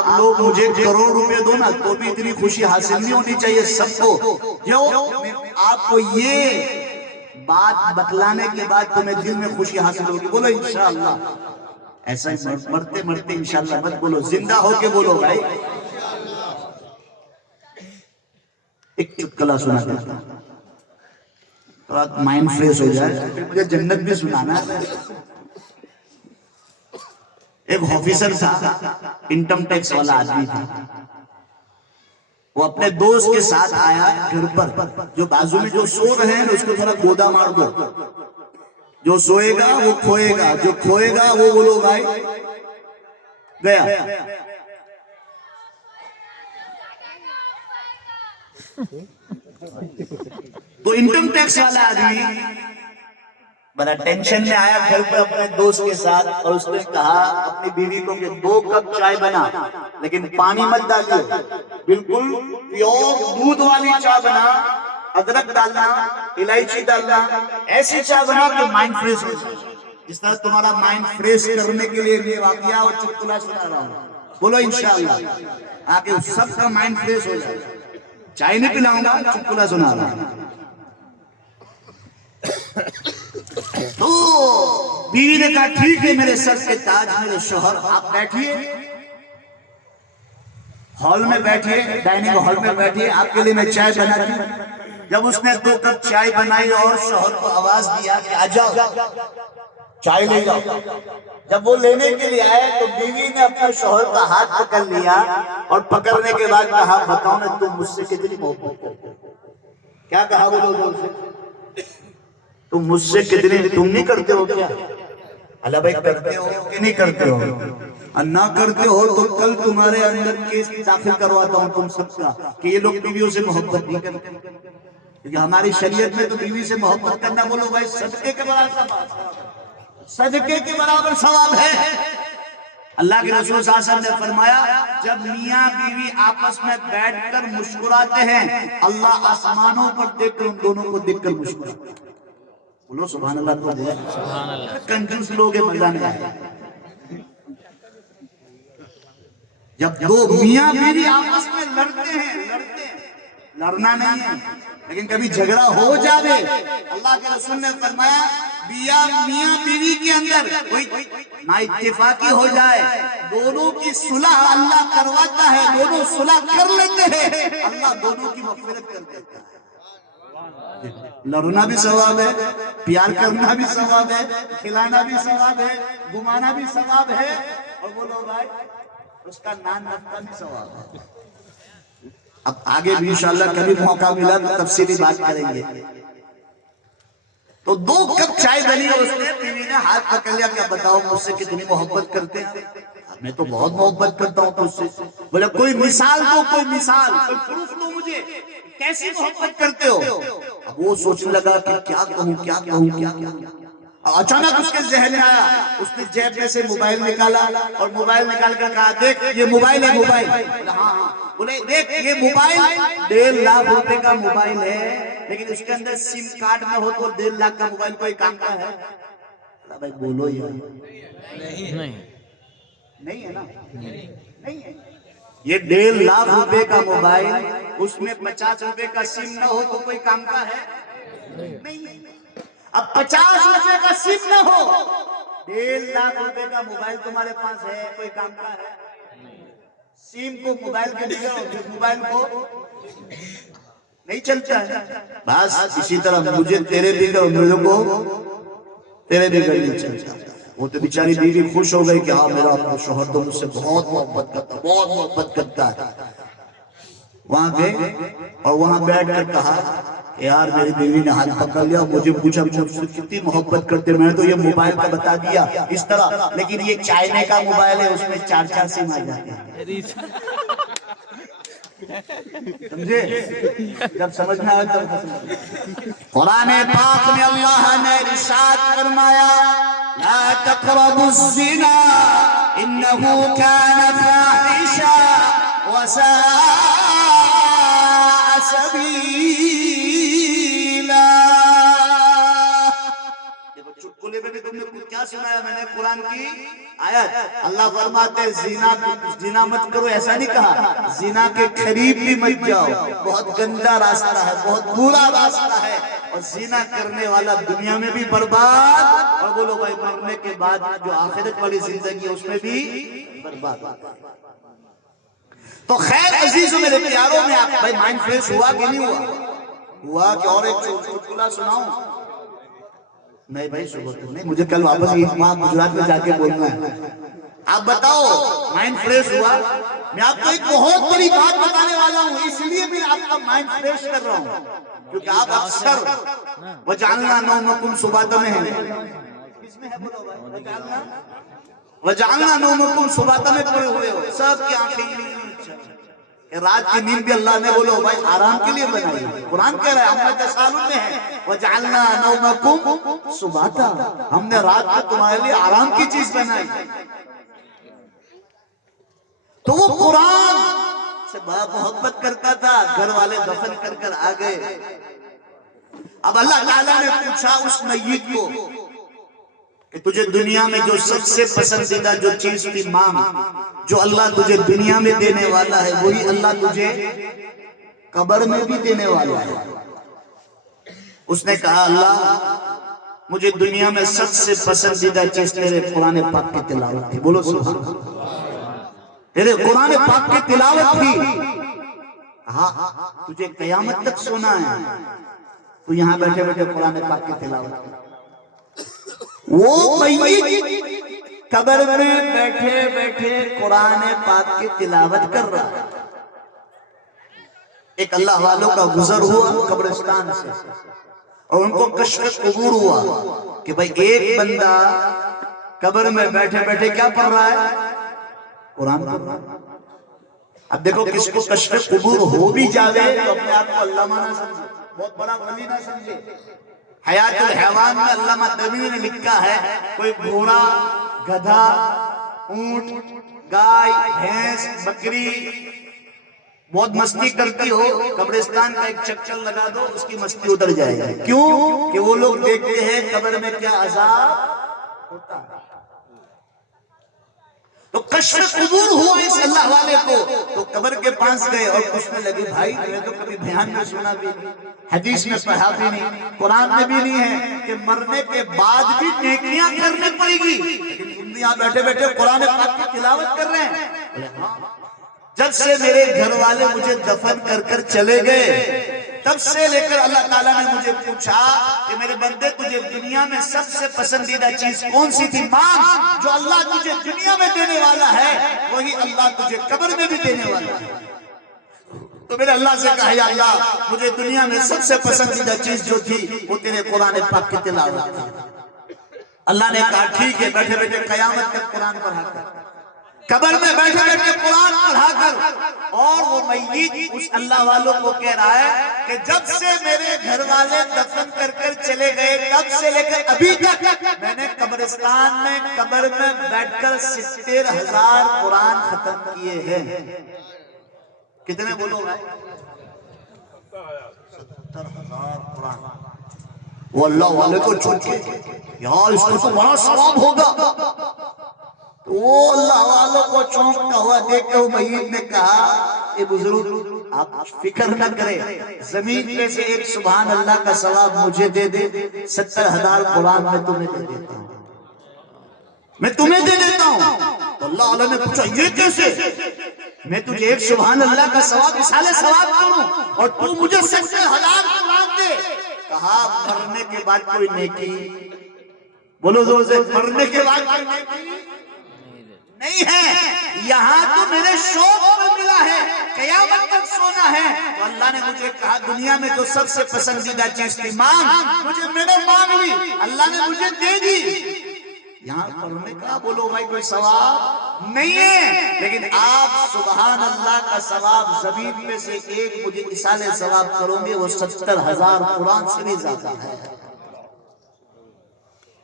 आप लोग मुझे करोड़ रुपए दो ना तो भी इतनी खुशी हासिल नहीं होनी चाहिए सबको। जो आपको ये बात बतलाने के बाद तुम्हें दिल में खुशी हासिल होगी, बोलो इंशाअल्लाह। ऐसा ही मरते मरते इंशाअल्लाह मत बोलो, जिंदा होके बोलो भाई। एक चुटकुला सुना देता हूं, थोड़ा माइंड फ्रेश हो जाए, फिर मुझे जन्नत भी सुनाना है। एक ऑफिसर था, इनकम टैक्स वाला आदमी था। वो अपने दोस्त के साथ आया घर पर, जो बाजू में जो सो रहे हैं उसको थोड़ा गोदा मार दो, जो सोएगा वो खोएगा, जो खोएगा वो बोलो भाई गया। तो इनकम टैक्स वाला आदमी बड़ा टेंशन में आया घर पर अपने दोस्त के साथ, और उसने कहा अपनी बीवी को कि 2 कप चाय बना, लेकिन पानी मत डालिए, बिल्कुल प्योर दूध वाली चाय बना, अदरक डालना, इलायची डालना, ऐसी चाय बना कि माइंड फ्रेश हो जाए। इस तरह तुम्हारा माइंड फ्रेश करने के लिए ये वाकया और चुटकुला सुना रहा हूँ, बोलो इंशाअल्लाह, आके सबका माइंड फ्रेश हो जाए। चाय नहीं पिलाऊंगा, चुटकुला सुना रहा हूँ। तो बीवी ने कहा ठीक है मेरे सर के ताज, मेरे शोहर, आप बैठिए, हॉल में बैठिए, डाइनिंग हॉल में बैठिए, आपके लिए मैं चाय बनाती हूं। जब उसने 2 कप चाय बनाई और शोहर को आवाज दिया कि आ जाओ चाय ले जाओ, जब वो लेने के लिए आए तो बीवी ने अपने शोहर का हाथ पकड़ लिया और पकड़ने के बाद कहा बताओ ना तुम मुझसे कितनी मोहब्बत करते हो। क्या कहा बोलो उनसे, तुम मुझसे कितनी, तुम नहीं करते हो क्या? अल्लाह भाई करते हो कि नहीं करते हो? और ना करते हो तो कल तुम्हारे अंदर केस दाखिल करवाता हूं तुम सबका कि ये लोग बीवियों से मोहब्बत नहीं करते, क्योंकि हमारी शरीयत में तो बीवी से मोहब्बत करना बोलो भाई सदके के बराबर, सदके के बराबर सवाब है। अल्लाह के रसूल सल्लल्लाहु अलैहि वसल्लम ने फरमाया जब मियां बीवी आपस में बैठकर मुस्कुराते हैं, अल्लाह आसमानों पर देखकर उन दोनों को देखकर मुस्कुराता है। बोलो सुभान अल्लाह। तो कंजूस लोग हैं, मजा नहीं आया। जब 2 मियां बीवी आपस में लड़ते हैं, लड़ना नहीं है लेकिन कभी झगड़ा हो जाए, अल्लाह के रसूल ने फरमाया मियां बीवी के अंदर कोई ना इत्तेफाकी हो जाए, दोनों की सुलह अल्लाह करवाता है, दोनों सुलह कर लेते हैं, अल्लाह दोनों की मग़फ़िरत कर देता है। लड़ना भी सवाब है, प्यार करना भी सवाब है, खिलाना भी सवाब है, घुमाना भी सवाब है, और बोलो भाई उसका नाम रखना भी सवाब है। अब आगे भी इंशाअल्लाह कभी मौका मिला तो तफसीली बात करेंगे। तो 2 कप चाय बनी और उसने बीवी ने हाथ पकड़ लिया, क्या बताओ मुझसे कितनी मोहब्बत करते हैं? मैं तो बहुत मोहब्बत करता हूँ तुझसे। बोले कोई मिसाल दो, कोई मिसाल, कोई प्रूफ दो मुझे, कैसी मोहब्बत करते हो? अब वो सोचने लगा कि क्या कहूँ क्या कहूँ क्या कहूँ। अचानक उसके जहन में आया, उसने जेब में से मोबाइल निकाला और मोबाइल निकाल कर कहा देख ये मोबाइल है, मोबाइल। बोले हाँ, बोले देख ये मोबाइल 1.5 लाख रुपए का मोबाइल है, लेकिन उसके अंदर सिम कार्ड में हो तो 1.5 लाख का मोबाइल कोई काम का है? भाई बोलो यार, नहीं है ना, नहीं है। ये 1.5 लाख रुपए का मोबाइल, उसमें 50 रुपए का सिम ना हो तो कोई काम का है? नहीं। अब 50 रुपए का सिम ना हो, 1.5 लाख रुपए का मोबाइल तुम्हारे पास है, कोई काम का है? सिम को मोबाइल के बिगड़, मोबाइल को नहीं चलता है। बस इसी तरह मुझे तेरे बिगड़, मेरे को तेरे बिगड़ नहीं चलता। वो तो बेचारी बीवी खुश हो गई कि हाँ मेरा अपना शोहर तो मुझसे बहुत मोहब्बत करता, बहुत मोहब्बत करता है। वहां गए और वहां बैठ कर कहा यार मेरी बीवी ने हाथ पकड़ लिया, मुझे पूछा मुझसे कितनी मोहब्बत करते, मैंने तो ये मोबाइल का बता दिया इस तरह, लेकिन ये चाइना का मोबाइल है, उसमें 4 सिम आ जाते हैं। समझे? जब समझ में आया तब कुरान पाक में अल्लाह ने इरशाद फरमाया ला तक़रबुज़्ज़िना इन्नहु कान फ़ाहिशा व साअ सबीला। देखो चुटकुले में भी तुमने क्या सुनाया, मैंने कुरान की आयत अल्लाह फरमाते जिना मत करो, ऐसा नहीं कहा, जिना के करीब भी मत जाओ, बहुत गंदा रास्ता है, बहुत बुरा रास्ता है, और जिना करने वाला दुनिया में भी बर्बाद, और बोलो भाई मरने के बाद जो आखिरत वाली जिंदगी है उसमें भी बर्बाद। तो खैर अजीजों मेरे प्यारों में आप भाई माइंड फ्रेश हुआ कि नहीं हुआ कि और एक चुटकुला सुनाऊं? नहीं भाई सुबह नहीं, मुझे कल वापस वहां गुजरात में जाके बोलना है। आप बताओ माइंड फ्रेश हुआ? मैं आपको एक बहुत बड़ी बात बताने वाला हूँ, इसलिए मैं आपका माइंड फ्रेश कर रहा हूँ, क्योंकि आप अक्सर वजालना नौमकुम सुबाता में है, किसमें है बोलो भाई? वजालना नौमकुम सुबाता में पड़े हुए हो, सबकी आंखें रात की नींद भी अल्लाह ने बोलो भाई आराम के लिए बनाई। कुरान कह रहा है हमने तसालुन में है वजालना नौमकुम सुबाता, हमने रात को तुम्हारे लिए आराम की चीज बनाई। तो वो कुरान से बहुत मोहब्बत करता था, घर वाले दफन कर कर आ गए। अब अल्लाह ताला ने पूछा उस मय्यत को कि तुझे दुनिया में जो सबसे पसंदीदा जो चीज थी मांग, जो अल्लाह तुझे दुनिया में देने वाला है वही अल्लाह तुझे कब्र में भी देने वाला है। उसने कहा अल्लाह मुझे दुनिया में सबसे पसंदीदा चीज तेरे कुरान पाक की तिलावत थी। बोलो सुभान अल्लाह, तेरे कुरान पाक की तिलावत थी। हाँ तुझे कयामत तक सोना है, तू यहाँ बैठे बैठे कुरान पाक की तिलावत कर। वो मय्यत कब्र में बैठे बैठे कुरान पाक की तिलावत कर रहा है। एक अल्लाह वालों का गुजर हुआ कब्रिस्तान से, और उनको कश्फ कुबूर हुआ कि भाई एक बंदा कब्र में बैठे बैठे क्या पढ़ रहा है? कुरान पढ़ रहा है। अब देखो किसको कश्फ कुबूर हो भी जावे तो अपने आप को अल्लामा ना समझे, बहुत बड़ा वली ना समझे। हयातुल हैवान में अल्लामा तबरी ने लिखा है कोई घोड़ा, गधा, ऊंट, गाय, भैंस, बकरी बहुत मस्ती करती हो, कब्रिस्तान का एक चक्कर लगा दो, उसकी मस्ती उतर जाएगी। क्यों? कि वो लोग देखते हैं कब्र में क्या अजाब होता है। तो कश्फ कुबूर हुआ इस अल्लाह वाले को, तो कब्र के पास गए और पूछने लगे भाई तुमने तो कभी बयान में सुना भी नहीं, हदीस में पढ़ा भी नहीं, कुरान में भी नहीं है कि मरने के बाद भी नेकियां करनी पड़ेगी, लेकिन तुम यहाँ बैठे बैठे कुरान पाक की तिलावत कर रहे हैं। जब से मेरे घर वाले मुझे दफन कर कर चले गए तब से लेकर अल्लाह ताला ने मुझे पूछा कि मेरे बंदे तुझे दुनिया में सबसे पसंदीदा चीज कौन सी थी? मांग, जो अल्लाह तुझे दुनिया में देने वाला है वही अल्लाह तुझे कब्र में भी देने वाला है। तो मेरे अल्लाह से कहा या अल्लाह मुझे दुनिया में सबसे पसंदीदा चीज जो थी वो तेरे कुरान पाक की तिलावत थी। अल्लाह ने कहा ठीक है, बैठे बैठे कयामत तक कुरान पढ़ाकर, कब्र में बैठे बैठे कुरान पढ़ाकर। और वो मय्यत उस अल्लाह वालों को कह रहा है कि जब से मेरे घर वाले दफन कर कर चले गए तब से लेकर अभी तक मैंने कब्रिस्तान में कब्र में बैठकर 70,000 कुरान खत्म किए हैं। कितने बोलो भाई? 70,000 कुरान। वो अल्लाह वाले को चौंके यार इसको तो बड़ा सवाब होगा। वो अल्लाह वालों को चौंकता हुआ देख के मय्यत ने कहा ए बुजुर्ग आप फिक्र न करें, जमीन पे से एक सुभान अल्लाह का सवाब मुझे दे दे, 70,000 कुरान में तुम्हें दे देता हूँ, मैं तुम्हें दे देता हूँ। तो अल्लाह वाला ने पूछा ये कैसे? मैं तुझे एक सुभान अल्लाह का सवाब इसाले सवाब करूं और तू मुझे 70,000 कुरान दे। कहा मरने के बाद कोई नेकी, बोलो जोर से, मरने के बाद कोई नेकी नहीं है, यहाँ तो मेरे शौक पर मिला है, कयामत तक सोना है। तो अल्लाह ने मुझे कहा दुनिया में जो सबसे पसंदीदा चीज थी मांग, मुझे मैंने मांग ली, अल्लाह ने मुझे दे दी। यहाँ पढ़ने का बोलो भाई कोई सवाब नहीं है, लेकिन आप सुभान अल्लाह का सवाब जमीन में से एक मुझे इसाले सवाब करोगे वो 70,000 कुरान से भी ज्यादा है।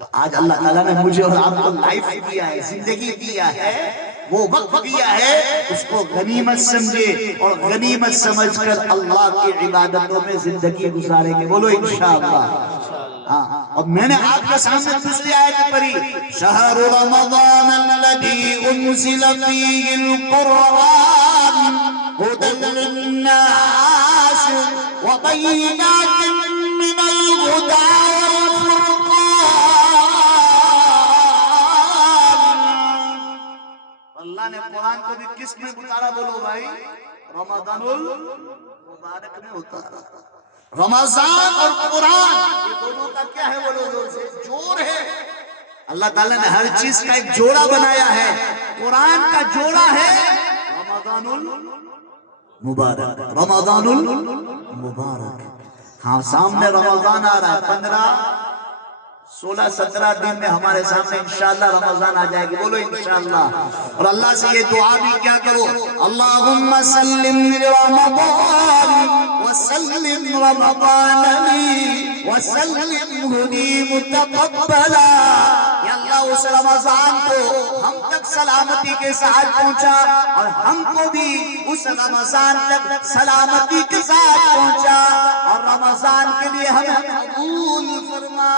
तो आज अल्लाह ताला ने मुझे और आपको लाइफ दिया है, जिंदगी दिया है, वो वक्त दिया है, उसको गनीमत समझे और गनीमत समझकर अल्लाह की इबादतों में जिंदगी गुजारेंगे। बोलो इंशाअल्लाह। हाँ और मैंने आपके सामने दूसरी आयत पढ़ी, शहरु रमज़ान अल्लज़ी उन्ज़िल फ़ीहिल क़ुरआन हुदल लिन्नास व बय्यिनातिन मिनल हुदा वल फ़ुरक़ान। अल्लाह ने कुरान को भी किस में उतारा बोलो भाई? रमज़ानुल मुबारक में उतारा। रमजान और कुरान ये दोनों का क्या है बोलो जोर से? जोड़ है। अल्लाह ताला ने हर चीज का एक जोड़ा बनाया है। कुरान का जोड़ा है रमजानुल मुबारक। रमजानुल मुबारक। हाँ, सामने रमजान आ रहा है, 15, 16, 17 दिन में हमारे सामने इंशाअल्लाह रमजान आ जाएगी। बोलो इंशाअल्लाह। और अल्लाह से ये दुआ भी क्या करो, अल्लाहुम्मा सल्लिम रमजान व सल्लिम रमजाननी व सल्लिम हुदी मुतक़ब्बला। या अल्लाह उस रमजान को हम तक सलामती के साथ पहुंचा और हमको भी उस रमजान तक सलामती के साथ पहुंचा और रमजान के लिए हमें कबूल फरमा।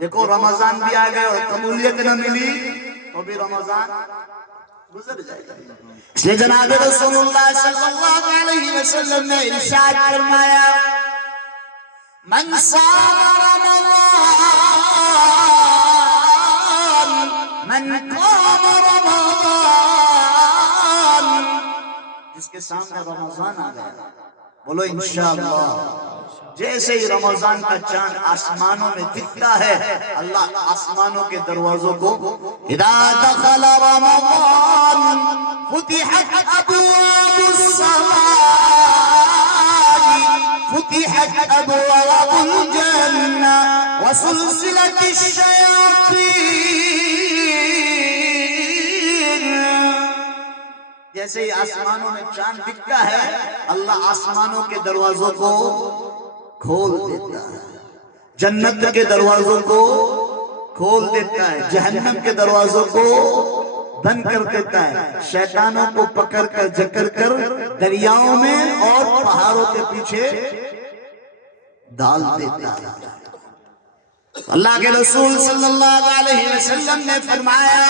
देखो रमजान भी आ गए और कबूलियत न मिली तो भी रमजान गुजर जाएगा। इसलिए जनाब रसूलुल्लाह सल्लल्लाहु अलैहि वसल्लम ने इरशाद फरमाया, मन साम रमजान मन काम रमजान। जिसके सामने रमजान आ गया बोलो इंशाअल्लाह। जैसे ही रमजान का चांद आसमानों में दिखता है, अल्लाह आसमानों के दरवाजों को इदा दखल रमजान फुतिहत अबवाबुस समा फुतिहत अबवाबुल जन्ना व सुलसिलतिश शयातीन। जैसे ही आसमानों में चांद दिखता है, अल्लाह आसमानों के दरवाजों को खोल देता है, जन्नत के दरवाजों को खोल देता है, जहन्नम के दरवाजों को बंद कर देता है, शैतानों को पकड़ कर जकड़ कर दरियाओं में और पहाड़ों के पीछे डाल देता है। अल्लाह के रसूल सल्लल्लाहु अलैहि वसल्लम ने फरमाया,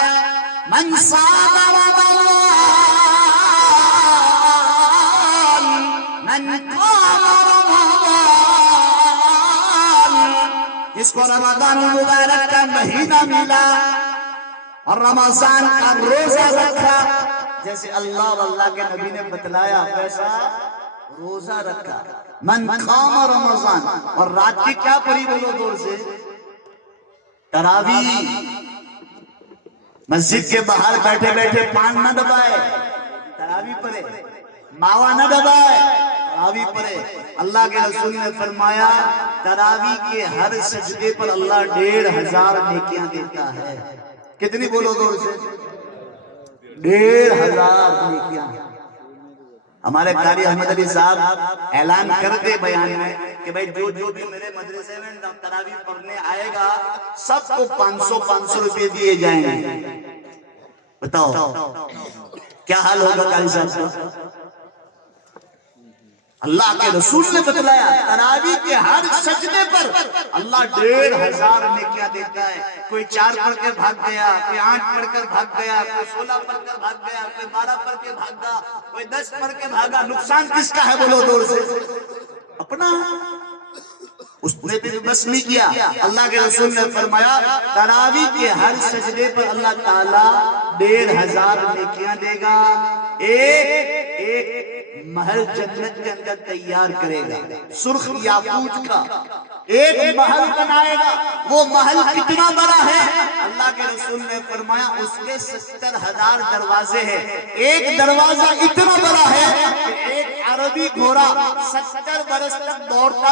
मन साम रमजान मन काम जिसको रमजान मुबारक का महीना मिला और रमजान का रोजा रखा, जैसे अल्लाह और अल्लाह के नबी ने बतलाया वैसा रोजा रखा। मन काम रमजान। और रात की क्या पढ़ी बोलो जोर से? तरावी। मस्जिद के बाहर बैठे बैठे पान न दबाए, तरावी पढ़े, मावा न दबाए, तरावी पढ़े। अल्लाह के रसूल ने फरमाया, तरावी के हर सजदे पर अल्लाह 1500 नेकियां देता है। कितनी बोलो जोर से? 1500 नेकियां। हमारे कारी अहमद अली साहब ऐलान कर दे बयान में कि भाई जो जो भी मेरे मदरसे में तरावी पढ़ने आएगा सबको 500 रुपए दिए जाएंगे। बताओ क्या हाल होगा कारी साहब का? अल्लाह के रसूल ने बतलाया, तरावी के हर सजदे पर अल्लाह 1500 नेकियां देता है। कोई 4 पढ़ के भाग गया, कोई 8 पढ़कर भाग गया, कोई 16 पढ़कर भाग गया, कोई 12 पढ़ के भागा, कोई 10 पढ़ के भागा। नुकसान किसका है बोलो जोर से? अपना। उसने भी बस नहीं किया। अल्लाह के रसूल ने फरमाया, तरावी के हर सजदे पर अल्लाह ताला 1500 नेकियां देगा। एक महल जन्नत के अंदर तैयार करेगा, सुर्ख याकूत का एक महल बनाएगा। वो महल कितना बड़ा है? अल्लाह के रसूल ने फरमाया, उसके 70,000 दरवाजे हैं। एक दरवाजा इतना बड़ा है कि एक अरबी घोड़ा 70 बरस तक दौड़ता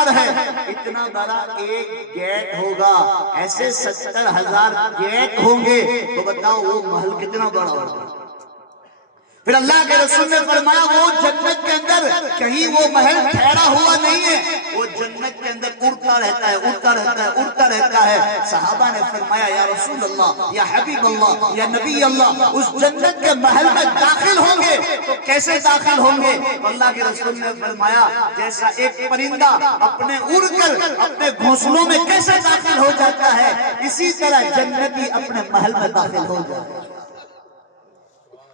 रहे। इतना बड़ा एक गेट होगा। ऐसे 70,000 गेट होंगे तो बताओ वो महल कितना बड़ा होगा। फिर अल्लाह के रसूल ने फरमाया वो जन्नत के अंदर कहीं वो महल ठहरा हुआ नहीं है, वो जन्नत के अंदर उड़ता रहता है, उड़ता रहता है, उड़ता रहता है। सहाबा ने फरमाया या रसूल अल्लाह, या हबीब अल्लाह, या नबी अल्लाह, उस जन्नत के महल में दाखिल होंगे तो कैसे दाखिल होंगे? तो अल्लाह के रसूल ने फरमाया जैसा एक परिंदा अपने उड़कर अपने घोंसलों में कैसे दाखिल हो जाता है, इसी तरह जन्नती अपने महल में दाखिल हो जाता है।